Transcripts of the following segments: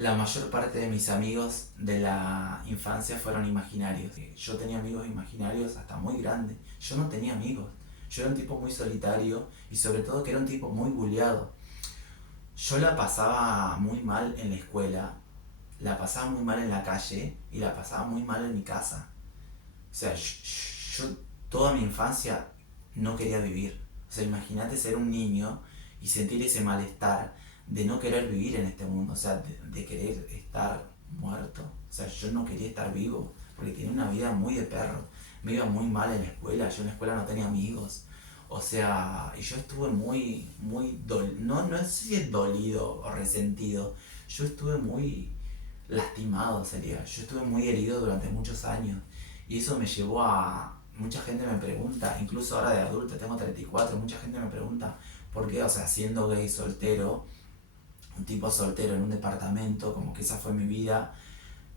La mayor parte de mis amigos de la infancia fueron imaginarios. Yo tenía amigos imaginarios hasta muy grandes. Yo no tenía amigos. Yo era un tipo muy solitario y sobre todo que era un tipo muy bulleado. Yo la pasaba muy mal en la escuela, la pasaba muy mal en la calle y la pasaba muy mal en mi casa. O sea, yo toda mi infancia no quería vivir. O sea, imagínate ser un niño y sentir ese malestar de no querer vivir en este mundo, o sea, de querer estar muerto. O sea, yo no quería estar vivo porque tenía una vida muy de perro. Me iba muy mal en la escuela, yo en la escuela no tenía amigos. O sea, y yo estuve no sé si es dolido o resentido, yo estuve muy lastimado sería. Yo estuve muy herido durante muchos años y eso me llevó a... Mucha gente me pregunta, incluso ahora de adulto, tengo 34, mucha gente me pregunta por qué, o sea, siendo gay soltero, un tipo soltero en un departamento, como que esa fue mi vida,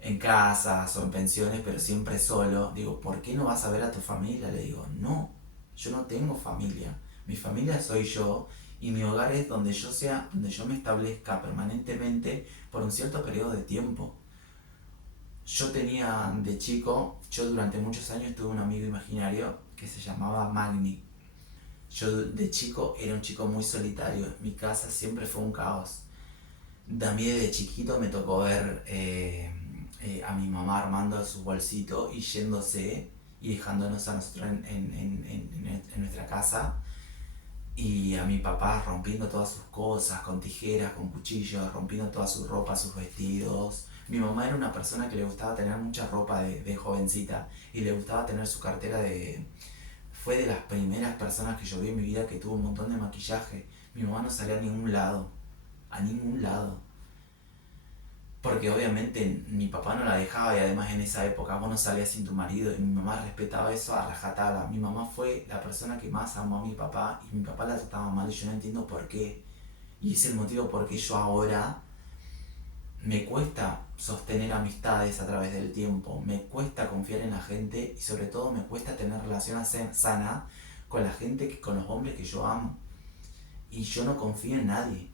en casas o en pensiones, pero siempre solo. Digo, ¿por qué no vas a ver a tu familia? Le digo, no, yo no tengo familia. Mi familia soy yo y mi hogar es donde yo sea, donde yo me establezca permanentemente por un cierto periodo de tiempo. Yo tenía de chico, yo durante muchos años tuve un amigo imaginario que se llamaba Magni. Yo de chico era un chico muy solitario, mi casa siempre fue un caos. A mí de chiquito me tocó ver a mi mamá armando su bolsito y yéndose y dejándonos a nosotros en nuestra casa y a mi papá rompiendo todas sus cosas con tijeras, con cuchillos, rompiendo toda su ropa, sus vestidos. Mi mamá era una persona que le gustaba tener mucha ropa de jovencita y le gustaba tener su cartera de... Fue de las primeras personas que yo vi en mi vida que tuvo un montón de maquillaje. Mi mamá no salía a ningún lado. Porque obviamente mi papá no la dejaba y además en esa época vos no salías sin tu marido y mi mamá respetaba eso a rajatabla. Mi mamá fue la persona que más amó a mi papá y mi papá la trataba mal y yo no entiendo por qué. Y es el motivo por qué yo ahora me cuesta sostener amistades a través del tiempo, me cuesta confiar en la gente y sobre todo me cuesta tener relaciones sanas con la gente, con los hombres que yo amo. Y yo no confío en nadie.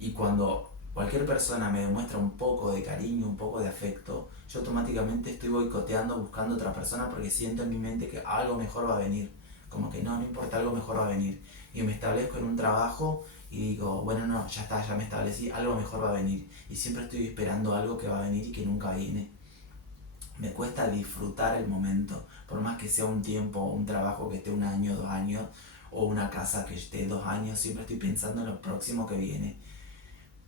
Y cuando cualquier persona me demuestra un poco de cariño, un poco de afecto, yo automáticamente estoy boicoteando, buscando otra persona porque siento en mi mente que algo mejor va a venir. Como que no, no importa, algo mejor va a venir. Y me establezco en un trabajo y digo, bueno, no, ya está, ya me establecí, algo mejor va a venir. Y siempre estoy esperando algo que va a venir y que nunca viene. Me cuesta disfrutar el momento, por más que sea un tiempo, un trabajo que esté un año, 2 años, o una casa que esté 2 años, siempre estoy pensando en lo próximo que viene.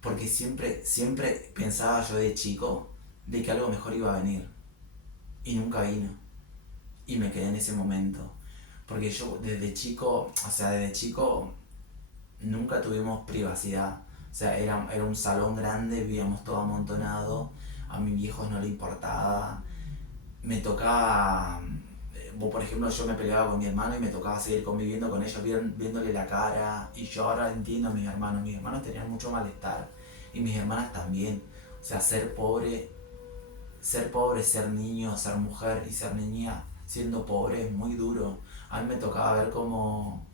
Porque siempre pensaba yo de chico de que algo mejor iba a venir. Y nunca vino. Y me quedé en ese momento. Porque yo desde chico, o sea, desde chico nunca tuvimos privacidad. O sea, era un salón grande, vivíamos todo amontonado. A mis viejos no le importaba. Me tocaba, vos por ejemplo, yo me peleaba con mi hermano y me tocaba seguir conviviendo con ellos, viéndole la cara. Y yo ahora entiendo a mis hermanos tenían mucho malestar y mis hermanas también. O sea, ser pobre, ser niño, ser mujer y ser niña siendo pobre es muy duro. A mí me tocaba ver cómo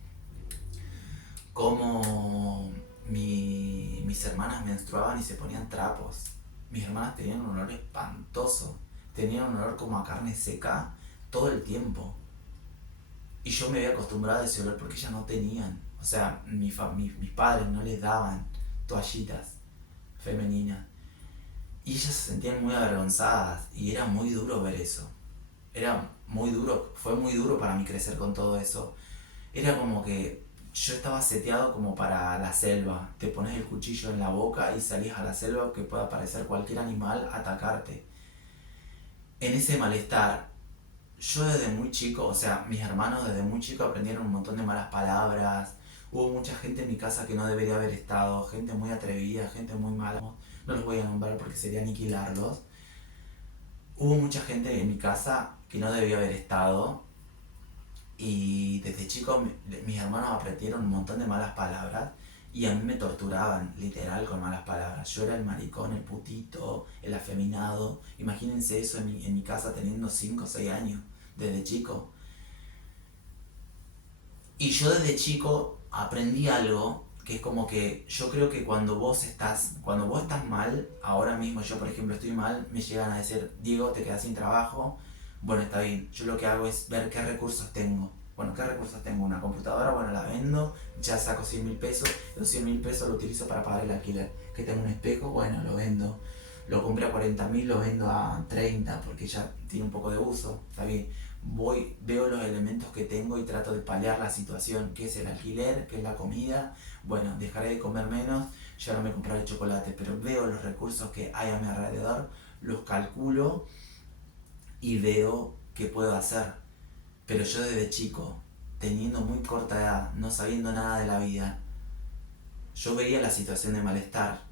mis hermanas menstruaban y se ponían trapos. Mis hermanas tenían un olor espantoso, tenían un olor como a carne seca todo el tiempo. Y yo me había acostumbrado a ese olor porque ellas no tenían. O sea, mis padres no les daban toallitas femeninas. Y ellas se sentían muy avergonzadas y era muy duro ver eso. Era muy duro, fue muy duro para mí crecer con todo eso. Era como que yo estaba seteado como para la selva. Te pones el cuchillo en la boca y salís a la selva que pueda aparecer cualquier animal a atacarte. En ese malestar, yo desde muy chico, o sea, mis hermanos desde muy chico aprendieron un montón de malas palabras. Hubo mucha gente en mi casa que no debería haber estado, gente muy atrevida, gente muy mala. No los voy a nombrar porque sería aniquilarlos. Hubo mucha gente en mi casa que no debía haber estado y desde chico mis hermanos aprendieron un montón de malas palabras y a mí me torturaban, literal, con malas palabras. Yo era el maricón, el putito, el afeminado. Imagínense eso en mi casa teniendo 5 o 6 años, desde chico. Y yo desde chico aprendí algo que es como que yo creo que cuando vos estás mal, ahora mismo yo por ejemplo estoy mal, me llegan a decir, Diego, te quedas sin trabajo, bueno, está bien, yo lo que hago es ver qué recursos tengo. Bueno, ¿qué recursos tengo? Una computadora, bueno, la vendo, ya saco 100.000 pesos, los 100.000 pesos lo utilizo para pagar el alquiler. Que tengo un espejo, bueno, lo vendo. Lo compré a 40.000, lo vendo a 30 porque ya tiene un poco de uso, está bien. Veo los elementos que tengo y trato de paliar la situación, que es el alquiler, que es la comida. Bueno, dejaré de comer menos, ya no me compraré chocolate, pero veo los recursos que hay a mi alrededor, los calculo y veo qué puedo hacer. Pero yo desde chico, teniendo muy corta edad, no sabiendo nada de la vida, yo veía la situación de malestar,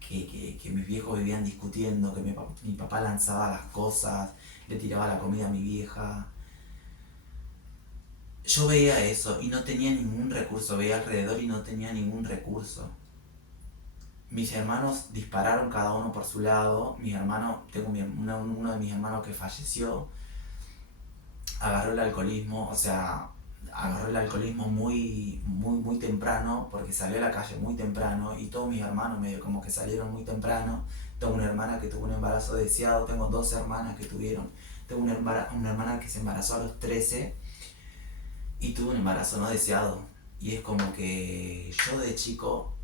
que mis viejos vivían discutiendo, que mi papá lanzaba las cosas, le tiraba la comida a mi vieja. Yo veía eso y no tenía ningún recurso, veía alrededor y no tenía ningún recurso. Mis hermanos dispararon cada uno por su lado. Mi hermano, uno de mis hermanos que falleció, agarró el alcoholismo, o sea, agarró el alcoholismo muy temprano, porque salió a la calle muy temprano y todos mis hermanos medio como que salieron muy temprano. Tengo una hermana que tuvo un embarazo deseado, tengo dos hermanas que tuvieron, tengo una hermana que se embarazó a los 13 y tuvo un embarazo no deseado. Y es como que yo de chico,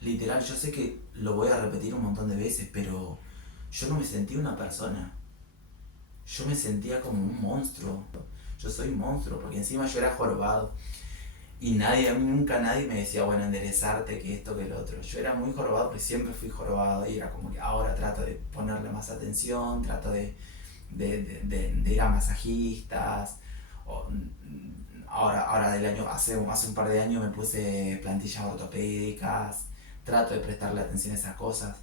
literal, yo sé que lo voy a repetir un montón de veces, pero yo no me sentía una persona. Yo me sentía como un monstruo. Yo soy un monstruo, porque encima yo era jorobado. Y a mí nunca nadie me decía, bueno, enderezarte, que esto, que el otro. Yo era muy jorobado, porque siempre fui jorobado. Y era como que ahora trato de ponerle más atención, trato de ir a masajistas. Ahora hace un par de años me puse plantillas ortopédicas. Trato de prestarle atención a esas cosas.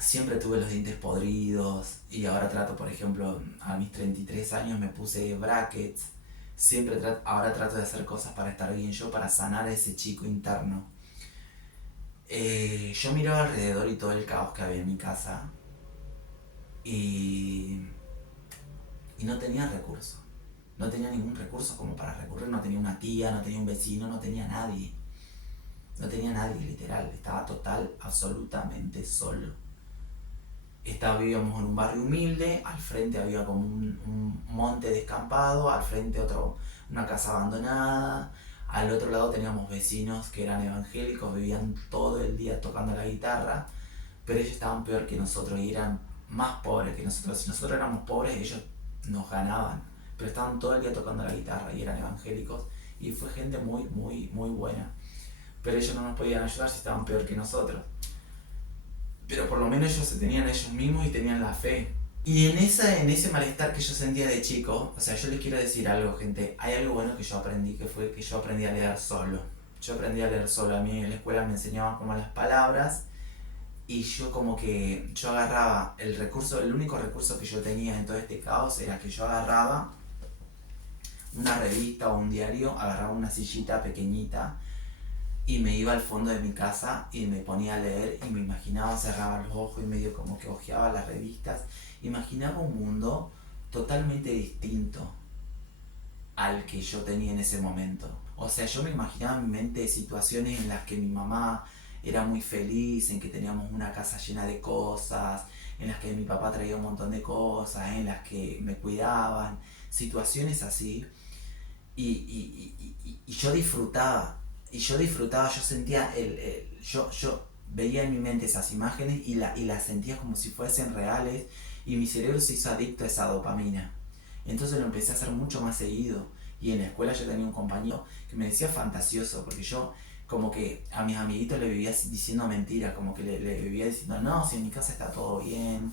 Siempre tuve los dientes podridos y ahora trato, por ejemplo, a mis 33 años me puse brackets. Ahora trato de hacer cosas para estar bien yo, para sanar a ese chico interno. Yo miraba alrededor y todo el caos que había en mi casa y, y no tenía recursos. No tenía ningún recurso como para recurrir, no tenía una tía, no tenía un vecino, no tenía nadie. No tenía nadie, literal, estaba absolutamente solo. Vivíamos en un barrio humilde, al frente había como un monte descampado, al frente una casa abandonada, al otro lado teníamos vecinos que eran evangélicos, vivían todo el día tocando la guitarra, pero ellos estaban peor que nosotros y eran más pobres que nosotros. Si nosotros éramos pobres, ellos nos ganaban, pero estaban todo el día tocando la guitarra y eran evangélicos y fue gente muy buena, pero ellos no nos podían ayudar si estaban peor que nosotros. Pero por lo menos ellos se tenían ellos mismos y tenían la fe. Y en ese malestar que yo sentía de chico, o sea, yo les quiero decir algo, gente. Hay algo bueno que yo aprendí, que fue que yo aprendí a leer solo. Yo aprendí a leer solo. A mí en la escuela me enseñaban como las palabras y yo como que yo agarraba el único recurso que yo tenía en todo este caos era que yo agarraba una revista o un diario, agarraba una sillita pequeñita y me iba al fondo de mi casa y me ponía a leer y me imaginaba, cerraba los ojos y medio como que hojeaba las revistas. Imaginaba un mundo totalmente distinto al que yo tenía en ese momento. O sea, yo me imaginaba en mi mente situaciones en las que mi mamá era muy feliz, en que teníamos una casa llena de cosas, en las que mi papá traía un montón de cosas, en las que me cuidaban, situaciones así. Y yo disfrutaba. Yo sentía, yo veía en mi mente esas imágenes y las sentía como si fuesen reales y mi cerebro se hizo adicto a esa dopamina. Entonces lo empecé a hacer mucho más seguido y en la escuela yo tenía un compañero que me decía fantasioso porque yo como que a mis amiguitos le vivía diciendo mentiras, como que le vivía diciendo no, si en mi casa está todo bien,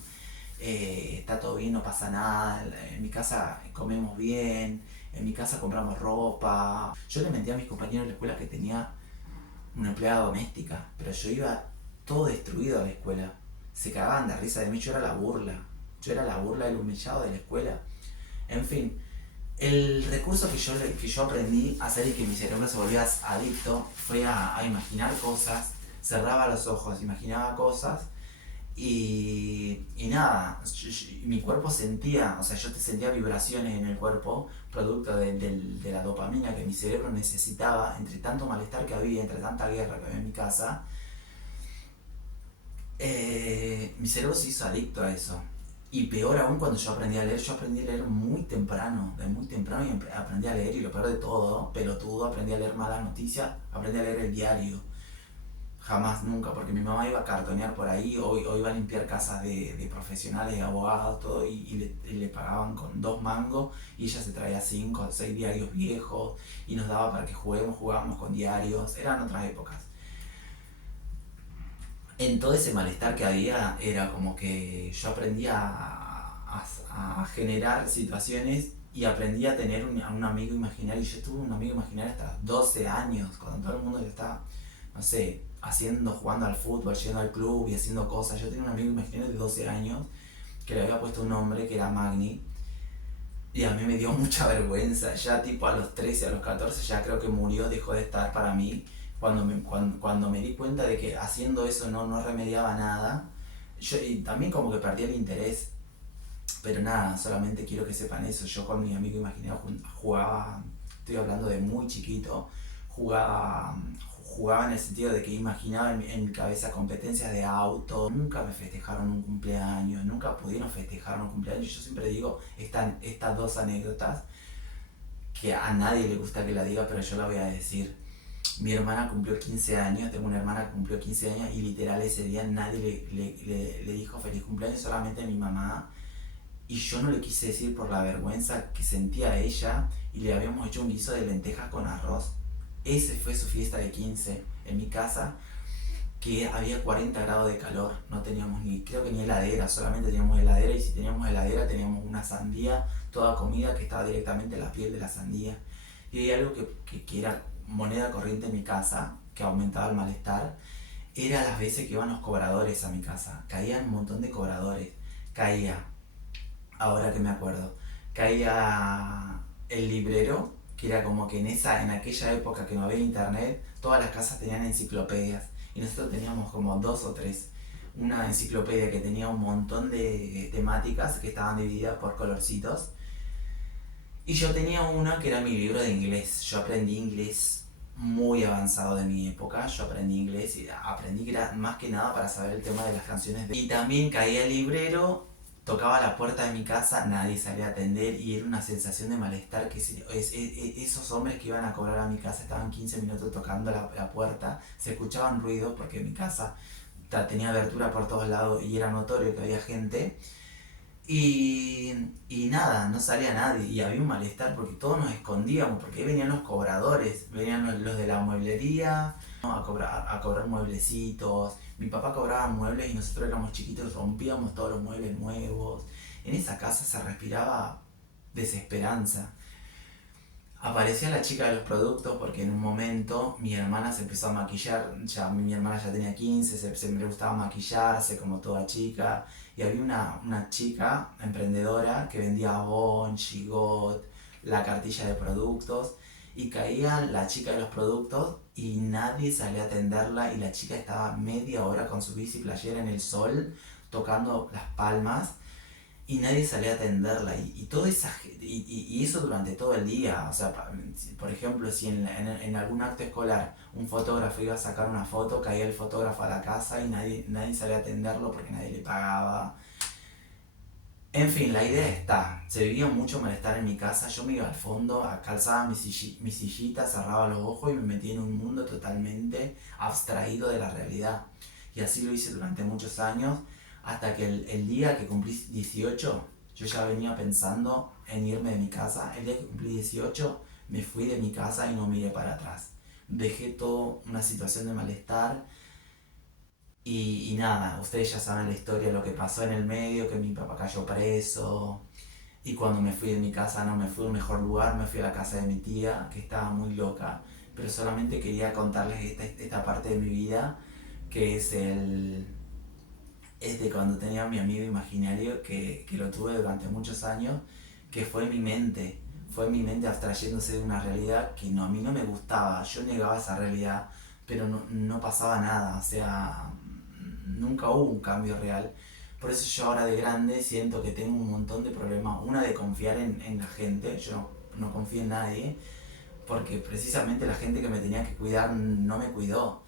no pasa nada, en mi casa comemos bien, en mi casa compramos ropa. Yo le mentía a mis compañeros de la escuela que tenía una empleada doméstica, pero yo iba todo destruido a la escuela. Se cagaban de risa de mí, yo era la burla. Yo era la burla, el humillado de la escuela. En fin, el recurso que yo aprendí a hacer y que mi cerebro se volvió adicto fue a imaginar cosas. Cerraba los ojos, imaginaba cosas Y nada, mi cuerpo sentía, o sea, yo te sentía vibraciones en el cuerpo, producto de la dopamina que mi cerebro necesitaba, entre tanto malestar que había, entre tanta guerra que había en mi casa. Mi cerebro se hizo adicto a eso. Y peor aún cuando yo aprendí a leer muy temprano, de muy temprano, y aprendí a leer, y lo peor de todo, pelotudo, aprendí a leer malas noticias, aprendí a leer el diario. Jamás, nunca, porque mi mamá iba a cartonear por ahí o iba a limpiar casas de profesionales, de abogados, todo, y le pagaban con 2 mangos, y ella se traía 5 o 6 diarios viejos y nos daba para que jugábamos con diarios, eran otras épocas. En todo ese malestar que había, era como que yo aprendí a generar situaciones y aprendí a tener un amigo imaginario. Yo tuve un amigo imaginario hasta 12 años, cuando todo el mundo ya estaba, no sé, jugando al fútbol, yendo al club y haciendo cosas. Yo tenía un amigo imaginario de 12 años que le había puesto un nombre que era Magni. Y a mí me dio mucha vergüenza, ya tipo a los 13, a los 14 ya creo que murió, dejó de estar para mí. Cuando me di cuenta de que haciendo eso no remediaba nada, y también como que perdí el interés. Pero nada, solamente quiero que sepan eso. Yo con mi amigo imaginario jugaba, estoy hablando de muy chiquito, jugaba, jugaba en el sentido de que imaginaba en mi cabeza competencias de auto. Nunca me festejaron un cumpleaños, nunca pudieron festejar un cumpleaños. Yo siempre digo estas dos anécdotas que a nadie le gusta que la diga, pero yo la voy a decir. Mi hermana cumplió 15 años, tengo una hermana que cumplió 15 años, y literal ese día nadie le dijo feliz cumpleaños, solamente mi mamá. Y yo no le quise decir por la vergüenza que sentía ella, y le habíamos hecho un guiso de lentejas con arroz. Ese fue su fiesta de 15 en mi casa, que había 40 grados de calor, no teníamos creo que ni heladera, solamente teníamos heladera, y si teníamos heladera teníamos una sandía, toda comida que estaba directamente en la piel de la sandía. Y hay algo que era moneda corriente en mi casa, que aumentaba el malestar, era las veces que iban los cobradores a mi casa. Caían un montón de cobradores. Caía, ahora que me acuerdo, caía el librero, que era como que en aquella época que no había internet, todas las casas tenían enciclopedias, y nosotros teníamos como dos o tres. Una enciclopedia que tenía un montón de temáticas que estaban divididas por colorcitos, y yo tenía una que era mi libro de inglés. Yo aprendí inglés muy avanzado de mi época. Yo aprendí inglés y aprendí más que nada para saber el tema de las canciones. Y también caía el librero, tocaba la puerta de mi casa, nadie salía a atender, y era una sensación de malestar que esos hombres que iban a cobrar a mi casa estaban 15 minutos tocando la puerta, se escuchaban ruidos porque mi casa tenía abertura por todos lados y era notorio que había gente. Y, y nada, no salía nadie, y había un malestar porque todos nos escondíamos, porque ahí venían los cobradores, venían los de la mueblería, ¿no? A cobrar mueblecitos. Mi papá cobraba muebles y nosotros éramos chiquitos, rompíamos todos los muebles nuevos. En esa casa se respiraba desesperanza. Aparecía la chica de los productos porque en un momento mi hermana se empezó a maquillar, mi hermana ya tenía 15, se me gustaba maquillarse como toda chica, y había una chica emprendedora que vendía Avon, Gigot, la cartilla de productos, y caía la chica de los productos y nadie salía a atenderla, y la chica estaba media hora con su bici playera en el sol tocando las palmas, y nadie salía a atenderla, y toda y eso durante todo el día. O sea, por ejemplo, si en algún acto escolar un fotógrafo iba a sacar una foto, caía el fotógrafo a la casa y nadie salía a atenderlo porque nadie le pagaba. En fin, la idea está, se vivía mucho malestar en mi casa. Yo me iba al fondo, calzaba mi sillita, cerraba los ojos y me metía en un mundo totalmente abstraído de la realidad. Y así lo hice durante muchos años, hasta que el día que cumplí 18, yo ya venía pensando en irme de mi casa. El día que cumplí 18, me fui de mi casa y no miré para atrás. Dejé toda una situación de malestar. Y nada, ustedes ya saben la historia, lo que pasó en el medio, que mi papá cayó preso. Y cuando me fui de mi casa no me fui a un mejor lugar, me fui a la casa de mi tía, que estaba muy loca. Pero solamente quería contarles esta parte de mi vida, que es de cuando tenía a mi amigo imaginario, que lo tuve durante muchos años, que fue mi mente abstrayéndose de una realidad que no, a mí no me gustaba. Yo negaba esa realidad, pero no pasaba nada. O sea, nunca hubo un cambio real. Por eso yo ahora de grande siento que tengo un montón de problemas. Una de confiar en la gente, yo no confío en nadie, porque precisamente la gente que me tenía que cuidar no me cuidó.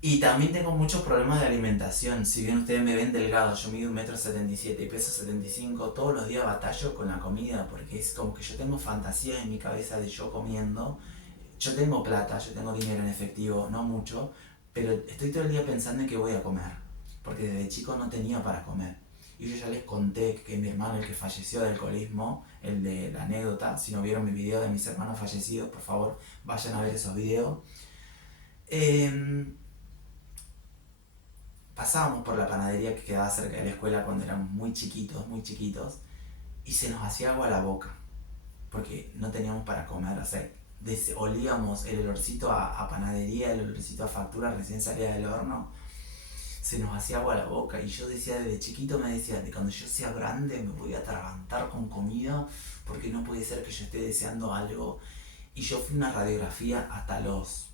Y también tengo muchos problemas de alimentación. Si bien ustedes me ven delgado, yo mido 1,77 m y peso 75, todos los días batallo con la comida, porque es como que yo tengo fantasías en mi cabeza de yo comiendo. Yo tengo plata, yo tengo dinero en efectivo, no mucho, pero estoy todo el día pensando en qué voy a comer, porque desde chico no tenía para comer. Y yo ya les conté que mi hermano, el que falleció de alcoholismo, el de la anécdota, si no vieron mi video de mis hermanos fallecidos, por favor vayan a ver esos videos. Eh, Pasábamos por la panadería que quedaba cerca de la escuela cuando éramos muy chiquitos, y se nos hacía agua a la boca, porque no teníamos para comer, o sea, olíamos el olorcito a panadería, el olorcito a factura recién salida del horno, se nos hacía agua a la boca, y yo decía, desde chiquito me decía, de cuando yo sea grande me voy a atragantar con comida, porque no puede ser que yo esté deseando algo. Y yo fui a una radiografía hasta los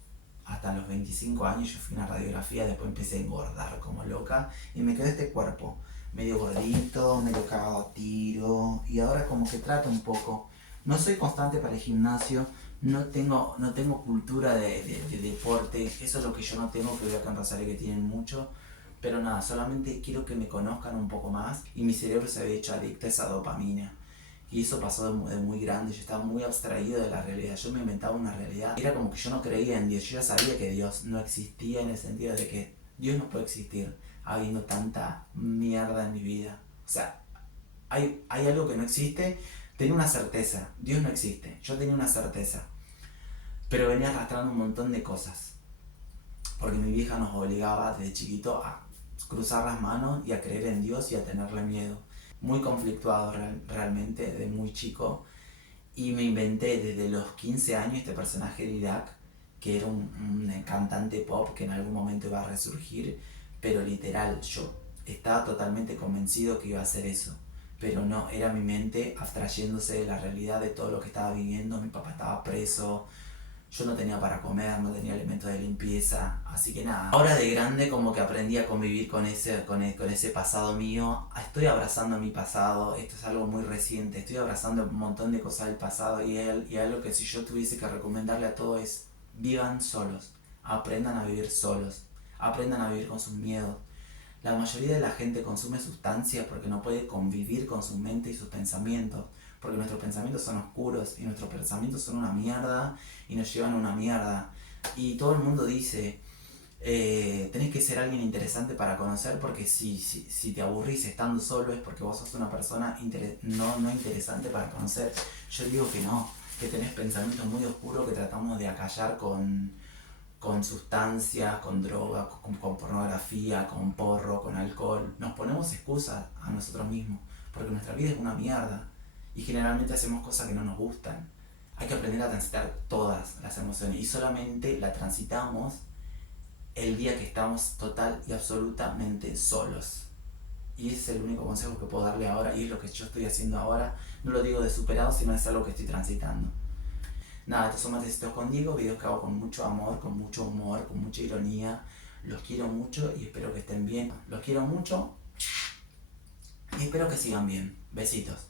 25 años, yo fui a una radiografía, después empecé a engordar como loca y me quedó este cuerpo, medio gordito, medio cagado a tiro, y ahora como que trato un poco. No soy constante para el gimnasio, no tengo cultura de deporte, eso es lo que yo no tengo, que veo acá en Rosario que tienen mucho. Pero nada, solamente quiero que me conozcan un poco más, y mi cerebro se había hecho adicto a esa dopamina. Y eso pasó de muy grande, yo estaba muy abstraído de la realidad, yo me inventaba una realidad. Era como que yo no creía en Dios, yo ya sabía que Dios no existía, en el sentido de que Dios no puede existir habiendo tanta mierda en mi vida. O sea, hay algo que no existe, tenía una certeza, Dios no existe, yo tenía una certeza, pero venía arrastrando un montón de cosas, porque mi vieja nos obligaba desde chiquito a cruzar las manos y a creer en Dios y a tenerle miedo. Muy conflictuado realmente de muy chico, y me inventé desde los 15 años este personaje de Irak, que era un cantante pop que en algún momento iba a resurgir, pero literal yo estaba totalmente convencido que iba a hacer eso, pero no, era mi mente abstrayéndose de la realidad de todo lo que estaba viviendo. Mi papá estaba preso, yo no tenía para comer, no tenía elementos de limpieza, así que nada. Ahora de grande como que aprendí a convivir con ese pasado mío. Estoy abrazando mi pasado, esto es algo muy reciente, estoy abrazando un montón de cosas del pasado, y algo que si yo tuviese que recomendarle a todos es: vivan solos, aprendan a vivir solos, aprendan a vivir con sus miedos. La mayoría de la gente consume sustancias porque no puede convivir con su mente y sus pensamientos, porque nuestros pensamientos son oscuros y nuestros pensamientos son una mierda y nos llevan a una mierda. Y todo el mundo dice, tenés que ser alguien interesante para conocer, porque si te aburrís estando solo es porque vos sos una persona no interesante para conocer. Yo digo que no, que tenés pensamientos muy oscuros que tratamos de acallar con sustancias, con drogas, con pornografía, con porro, con alcohol. Nos ponemos excusas a nosotros mismos, porque nuestra vida es una mierda y generalmente hacemos cosas que no nos gustan. Hay que aprender a transitar todas las emociones, y solamente la transitamos el día que estamos total y absolutamente solos. Y ese es el único consejo que puedo darle ahora, y es lo que yo estoy haciendo ahora. No lo digo de superado, sino es algo que estoy transitando. Nada, estos son Matecitos con Diego, videos que hago con mucho amor, con mucho humor, con mucha ironía. Los quiero mucho y espero que estén bien. Los quiero mucho y espero que sigan bien. Besitos.